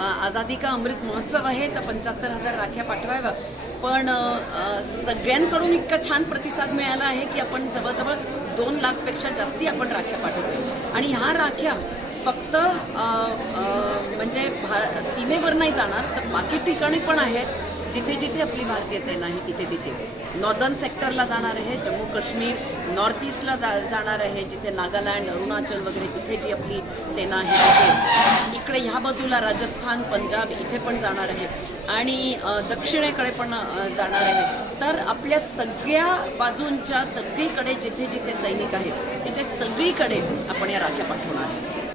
आझादी का अमृत महोत्सव आहे तर पंच्याहत्तर हजार राख्या पाठवाव्या. पण सगळ्यांकडून इतका छान प्रतिसाद मिळाला आहे की आपण जवळजवळ दोन लाखपेक्षा जास्ती आपण राख्या पाठवतो. आणि ह्या राख्या फक्त म्हणजे भा सीमेवर नाही जाणार तर बाकी ठिकाणी पण आहेत. जिथे जिथे आपली भारतीय सेना आहे तिथे तिथे. नॉर्दर्न सेक्टरला जाणार आहे जम्मू काश्मीर नॉर्थ ईस्टला जा जाणार आहे जिथे नागालँड अरुणाचल वगैरे तिथे जी आपली सेना आहे तिथे. इकडे ह्या बाजूला राजस्थान पंजाब इथे पण जाणार आहे आणि दक्षिणेकडे पण जाणार आहे तर आपल्या सगळ्या बाजूंच्या सगळीकडे जिथे जिथे सैनिक आहेत तिथे सगळीकडे आपण या राख्या पाठवणार आहे